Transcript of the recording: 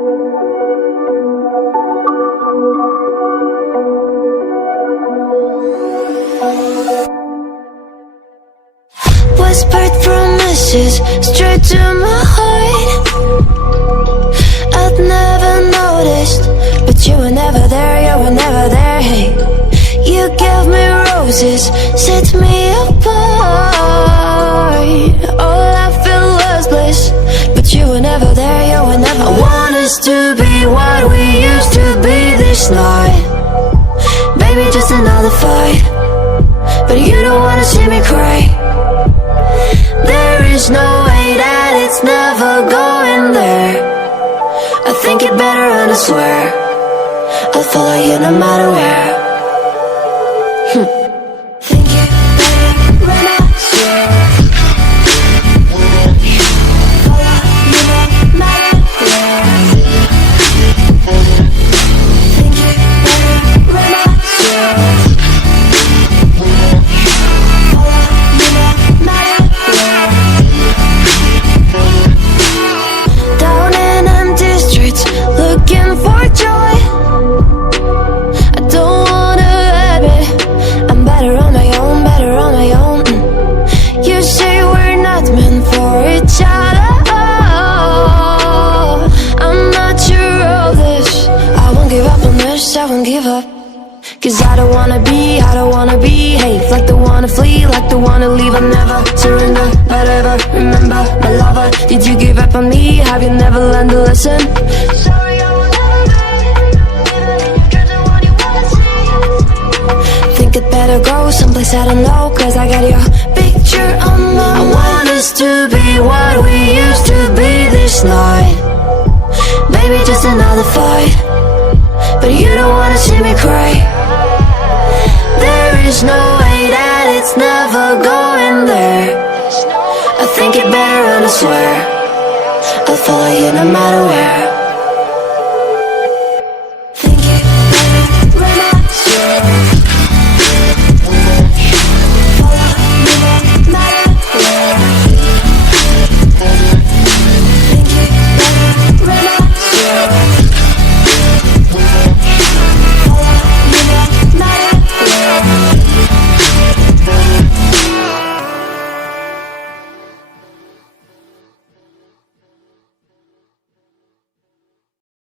Whispered promises straight to my heart. I'd never noticed, but you were never there, you were never there, hey. You gave me roses, set me apart. All I felt was bliss, but you were never there, you were never there. I want us to be what we used to be this night. Baby, just another fight, but you don't wanna see me cry. There is no way that it's never going there. I think it better and I swear I'll follow you no matter where. Think it better when I swear follow you no matter where. Think it better when I swear follow you no matter where. Down in empty streets, looking for joy. I don't wanna admit I'm better on my own, better on my own. You say we're not meant for each other. I'm not sure of this. I won't give up on this, I won't give up. Cause I don't wanna behave like the one to flee, like the one to leave. I'll never surrender, but ever remember my lover. Did you give up on me? Have you never learned to listen? Sorry, I will never be, even if you're the one you wanna see. Think it better go someplace I don't know, cause I got your picture on my mind. I want us to be what we used to be this night. Baby, just another fight, but you don't wanna see me cry. There is no way that it's never going there. I think it better and I swear I'll follow you no matter where.